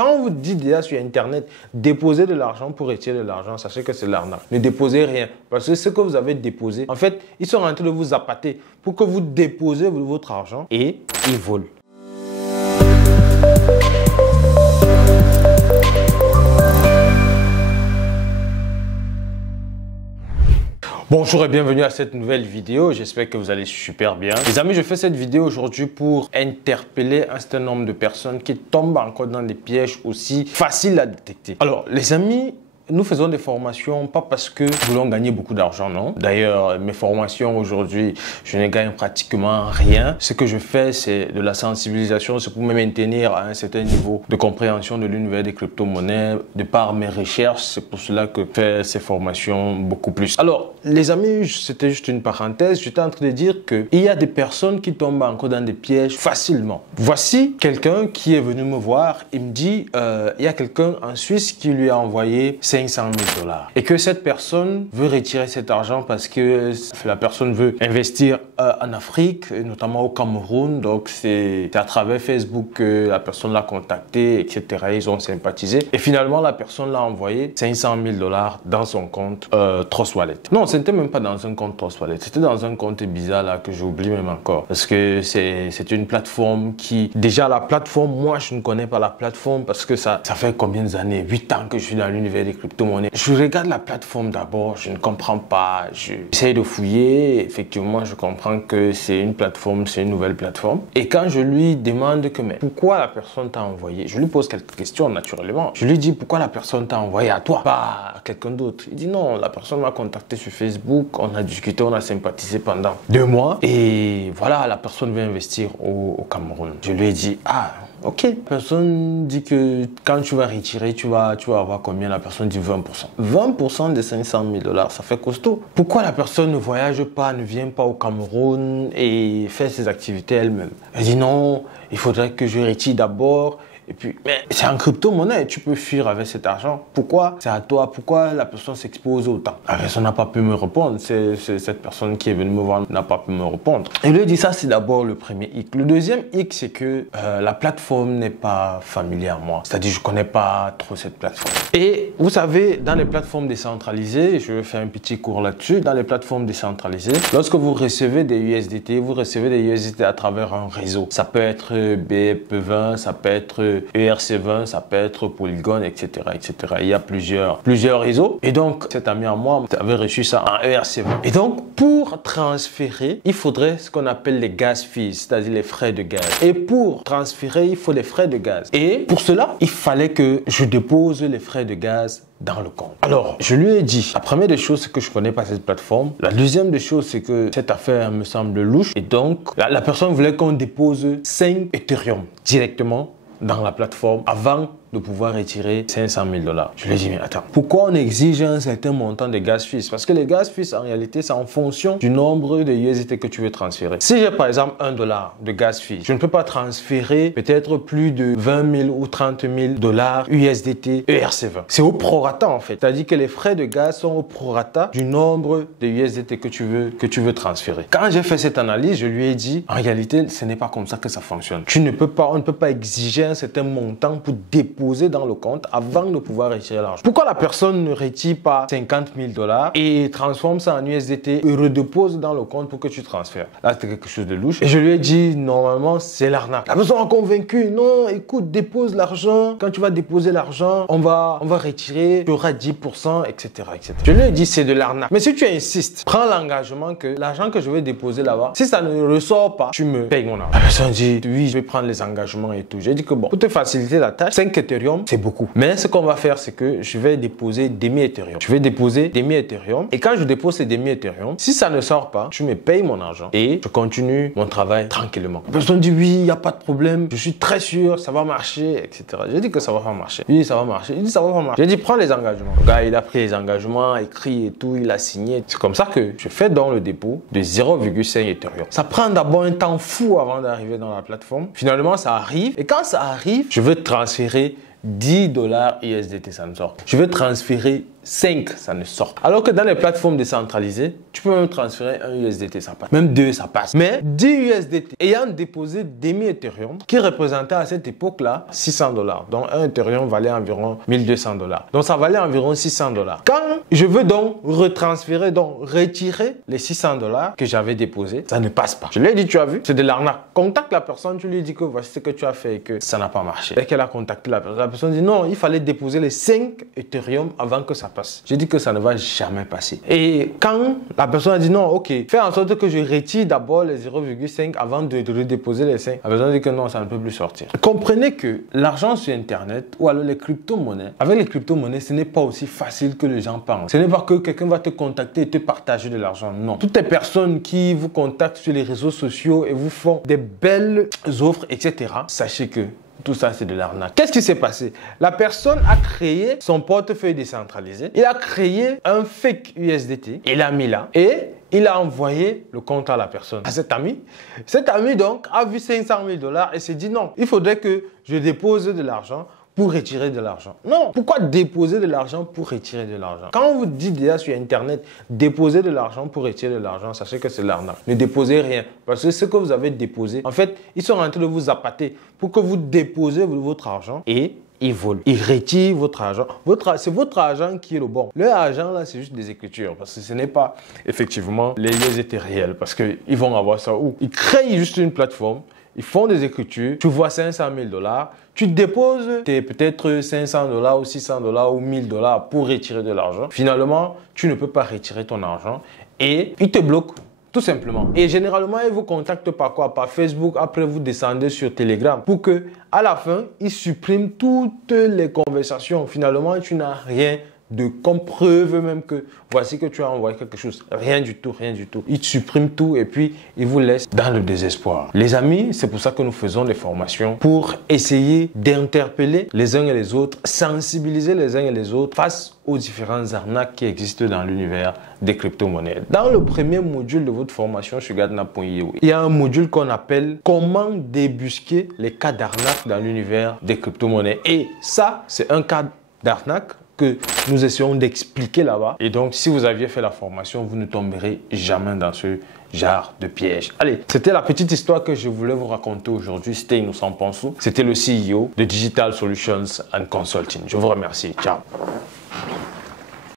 Quand on vous dit déjà sur Internet, déposer de l'argent pour retirer de l'argent, sachez que c'est l'arnaque. Ne déposez rien. Parce que ce que vous avez déposé, en fait, ils sont en train de vous appâter pour que vous déposez votre argent et ils volent. Bonjour et bienvenue à cette nouvelle vidéo, j'espère que vous allez super bien. Les amis, je fais cette vidéo aujourd'hui pour interpeller un certain nombre de personnes qui tombent encore dans des pièges aussi faciles à détecter. Alors les amis, nous faisons des formations pas parce que nous voulons gagner beaucoup d'argent, non. D'ailleurs, mes formations aujourd'hui, je ne gagne pratiquement rien. Ce que je fais, c'est de la sensibilisation, c'est pour me maintenir à un certain niveau de compréhension de l'univers des crypto-monnaies. De par mes recherches, c'est pour cela que je fais ces formations beaucoup plus. Alors, les amis, c'était juste une parenthèse. J'étais en train de dire qu'il y a des personnes qui tombent encore dans des pièges facilement. Voici quelqu'un qui est venu me voir. Il me dit, il y a quelqu'un en Suisse qui lui a envoyé 500 000 $ et que cette personne veut retirer cet argent parce que la personne veut investir en Afrique, notamment au Cameroun. Donc c'est à travers Facebook que la personne l'a contacté, etc. Ils ont sympathisé et finalement la personne l'a envoyé 500 000 $ dans son compte Trust Wallet. Non, c'était même pas dans un compte Trust Wallet, c'était dans un compte bizarre là que j'oublie même encore parce que c'est une plateforme qui, déjà la plateforme, moi je ne connais pas la plateforme parce que ça fait combien d'années, 8 ans que je suis dans l'univers des crypto-monnaies. Je regarde la plateforme d'abord, je ne comprends pas, j'essaie de fouiller, effectivement je comprends que c'est une plateforme, c'est une nouvelle plateforme. Et quand je lui demande que mais pourquoi la personne t'a envoyé, je lui pose quelques questions naturellement. Je lui dis pourquoi la personne t'a envoyé à toi, pas à quelqu'un d'autre. Il dit non, la personne m'a contacté sur Facebook, on a discuté, on a sympathisé pendant 2 mois et voilà, la personne veut investir au Cameroun. Je lui ai dit ah ok. La personne dit que quand tu vas retirer, tu vas avoir combien? La personne dit 20%. 20% de 500 000 $, ça fait costaud. Pourquoi la personne ne voyage pas, ne vient pas au Cameroun et fait ses activités elle-même? Elle dit non, il faudrait que je retire d'abord. Et puis, mais c'est en crypto-monnaie, tu peux fuir avec cet argent. Pourquoi? C'est à toi. Pourquoi la personne s'expose autant? La personne n'a pas pu me répondre. Cette personne qui est venue me voir n'a pas pu me répondre. Et lui dit ça, c'est d'abord le premier hic. Le deuxième hic, c'est que la plateforme n'est pas familière à moi. C'est-à-dire, je ne connais pas trop cette plateforme. Et vous savez, dans les plateformes décentralisées, je vais faire un petit cours là-dessus, dans les plateformes décentralisées, lorsque vous recevez des USDT, vous recevez des USDT à travers un réseau. Ça peut être BEP20, ça peut être ERC20, ça peut être Polygon, etc., etc. Il y a plusieurs réseaux. Et donc, cet ami à moi avait reçu ça en ERC20. Et donc, pour transférer, il faudrait ce qu'on appelle les gas fees, c'est-à-dire les frais de gaz. Et pour transférer, il faut des frais de gaz. Et pour cela, il fallait que je dépose les frais de gaz dans le compte. Alors, je lui ai dit, la première des choses, c'est que je ne connais pas cette plateforme. La deuxième des choses, c'est que cette affaire me semble louche. Et donc, la personne voulait qu'on dépose 5 Ethereum directement dans la plateforme avant de pouvoir retirer 500 000 $. Je lui ai dit, mais attends, pourquoi on exige un certain montant de gas fees? Parce que les gas fees, en réalité, c'est en fonction du nombre de USDT que tu veux transférer. Si j'ai par exemple $1 de gas fees, je ne peux pas transférer peut-être plus de 20 000 ou 30 000 $ USDT ERC20. C'est au prorata en fait. C'est-à-dire que les frais de gaz sont au prorata du nombre de USDT que tu veux transférer. Quand j'ai fait cette analyse, je lui ai dit, en réalité, ce n'est pas comme ça que ça fonctionne. On ne peut pas exiger un certain montant pour déposer dans le compte avant de pouvoir retirer l'argent. Pourquoi la personne ne retire pas 50 000 $ et transforme ça en USDT et redépose dans le compte pour que tu transfères? Là, c'était quelque chose de louche. Et je lui ai dit, normalement, c'est l'arnaque. La personne a convaincu, non, écoute, dépose l'argent. Quand tu vas déposer l'argent, on va retirer, tu auras 10%, etc., etc. Je lui ai dit, c'est de l'arnaque. Mais si tu insistes, prends l'engagement que l'argent que je vais déposer là-bas, si ça ne ressort pas, tu me payes mon argent. La personne dit, oui, je vais prendre les engagements et tout. J'ai dit que bon, pour te faciliter la tâche, 5 Ethereum, c'est beaucoup. Mais ce qu'on va faire, c'est que je vais déposer demi Ethereum. Je vais déposer demi Ethereum. Et quand je dépose ces demi Ethereum, si ça ne sort pas, tu me payes mon argent et je continue mon travail tranquillement. La personne dit, oui, il n'y a pas de problème. Je suis très sûr, ça va marcher, etc. J'ai dit que ça va pas marcher. Il dit, ça va marcher. Il dit, ça va pas marcher. J'ai dit, prends les engagements. Le gars, il a pris les engagements, écrit et tout, il a signé. C'est comme ça que je fais dans le dépôt de 0,5 Ethereum. Ça prend d'abord un temps fou avant d'arriver dans la plateforme. Finalement, ça arrive. Et quand ça arrive, je veux transférer 10 $ USDT, ça me sort. Je veux transférer 5, ça ne sort pas. Alors que dans les plateformes décentralisées, tu peux même transférer un USDT, ça passe. Même 2, ça passe. Mais 10 USDT ayant déposé demi Ethereum, qui représentait à cette époque-là $600. Donc un Ethereum valait environ $1200. Donc ça valait environ $600. Quand je veux donc retransférer, donc retirer les $600 que j'avais déposés, ça ne passe pas. Je l'ai dit, tu as vu, c'est de l'arnaque. Contacte la personne, tu lui dis que voici ce que tu as fait et que ça n'a pas marché. Dès qu'elle a contacté la personne dit non, il fallait déposer les 5 Ethereum avant que ça passe. J'ai dit que ça ne va jamais passer. Et quand la personne a dit non, ok, fais en sorte que je retire d'abord les 0,5 avant de redéposer les 5. La personne dit que non, ça ne peut plus sortir. Comprenez que l'argent sur Internet ou alors les crypto-monnaies, avec les crypto-monnaies, ce n'est pas aussi facile que les gens pensent. Ce n'est pas que quelqu'un va te contacter et te partager de l'argent. Non. Toutes les personnes qui vous contactent sur les réseaux sociaux et vous font des belles offres, etc., sachez que tout ça, c'est de l'arnaque. Qu'est-ce qui s'est passé? La personne a créé son portefeuille décentralisé. Il a créé un fake USDT. Il l'a mis là. Et il a envoyé le compte à la personne, à cet ami. Cet ami, donc, a vu $500 000 et s'est dit non, il faudrait que je dépose de l'argent pour retirer de l'argent. Non, pourquoi déposer de l'argent pour retirer de l'argent? Quand on vous dit déjà sur Internet, déposer de l'argent pour retirer de l'argent, sachez que c'est l'arnaque. Ne déposez rien. Parce que ce que vous avez déposé, en fait, ils sont en train de vous appâter pour que vous déposez votre argent et ils volent. Ils retirent votre argent. C'est votre argent qui est le bon. Leur argent, là, c'est juste des écritures. Parce que ce n'est pas, effectivement, les USDT réels. Parce qu'ils vont avoir ça où? Ils créent juste une plateforme. Ils font des écritures. Tu vois $500 000. Tu déposes peut-être $500 ou $600 ou $1000 pour retirer de l'argent. Finalement, tu ne peux pas retirer ton argent et ils te bloquent. Tout simplement. Et généralement, ils vous contactent par quoi? Par Facebook. Après, vous descendez sur Telegram pour que, à la fin, ils suppriment toutes les conversations. Finalement, tu n'as rien comme preuve même que voici que tu as envoyé quelque chose. Rien du tout, rien du tout. Ils suppriment tout et puis ils vous laissent dans le désespoir. Les amis, c'est pour ça que nous faisons des formations pour essayer d'interpeller les uns et les autres, sensibiliser les uns et les autres face aux différentes arnaques qui existent dans l'univers des crypto-monnaies. Dans le premier module de votre formation sur Gartner.io, il y a un module qu'on appelle comment débusquer les cas d'arnaque dans l'univers des crypto-monnaies. Et ça, c'est un cas d'arnaque que nous essayons d'expliquer là-bas. Et donc, si vous aviez fait la formation, vous ne tomberez jamais dans ce genre de piège. Allez, c'était la petite histoire que je voulais vous raconter aujourd'hui. C'était Innocent Pansou. C'était le CEO de Digital Solutions and Consulting. Je vous remercie. Ciao.